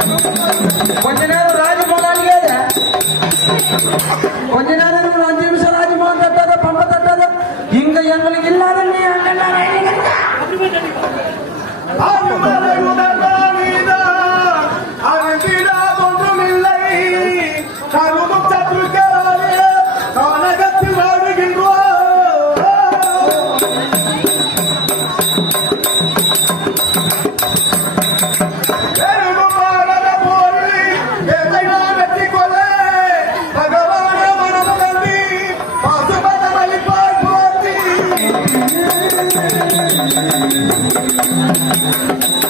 கொஞ்ச நேரம் రాజమోగాలిగా కొంచెం నేరం అంచు నిమిషాలు రాజమోహన్ తట్టారు పంప తట్టారు ఇంకా ఎంగలికి ఇల్లాదండి Thank you.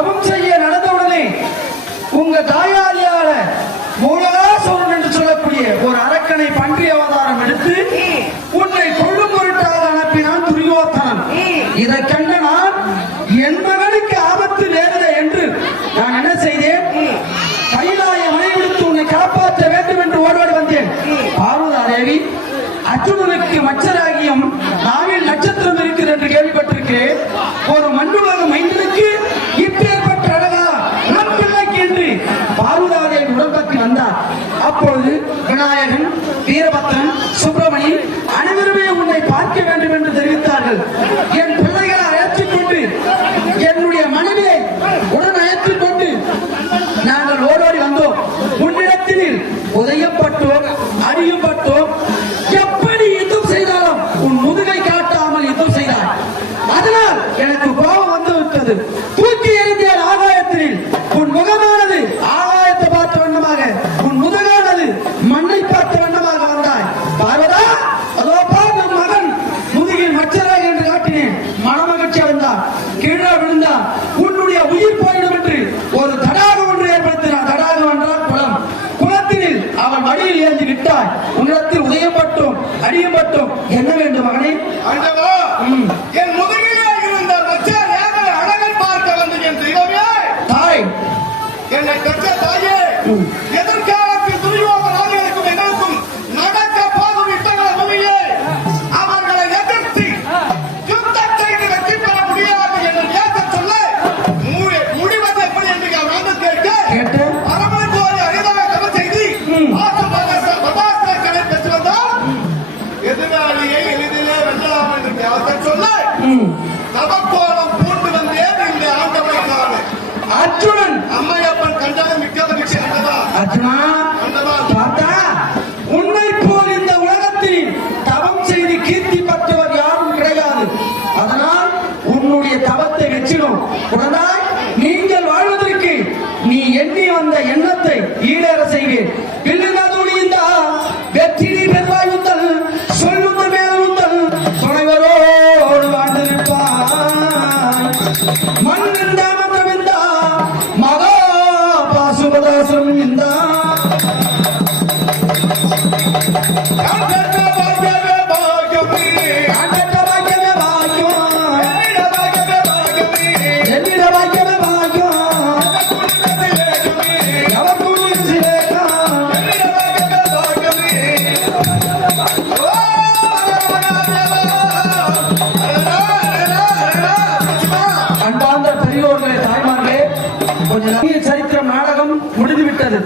தவம் செய்ய நடந்த உடனே உங்க தாயாரியால மூலதா சோழன் என்று சொல்லக்கூடிய ஒரு அரக்கனை பன்றி அவதாரம் எடுத்து அப்பொழுது விநாயகன் வீரபத்ரன் சுப்பிரமணி அனைவருமே உன்னை பார்க்க வேண்டும் என்று தெரிவித்தார்கள். விழுந்தா கீழே விழுந்தா உன்னுடைய உயிர் போயிடும் என்று ஒரு தடாகம் ஒன்று ஏற்படுத்தினார் தடாகம் என்றால் குளம். குளத்தினில் அவன் வழியில் ஏந்தி விட்டாய் உன்னிடத்தில் உதயப்பட்டும் அடியப்பட்டும். என்ன வேண்டும் மகனே? அண்டவா என் முதுகிலே இருந்த அழகன் பார்க்க வந்து என் தெய்வமே. தாய். என்னை பெற்ற தாயே. உடனாய் நீங்கள் வாழ்வதற்கு நீ எண்ணி வந்த எண்ணத்தை ஈடேற செய்வேன். இல்லைனா துணிந்தா வெற்றி நீ பெருவாயுத்தல் சொல்லுந்த மேலுந்தல் துணைவரோடு வாழ்ந்திருப்பான் மண் சரித்திரம் நாடகம் முடிந்துவிட்டது.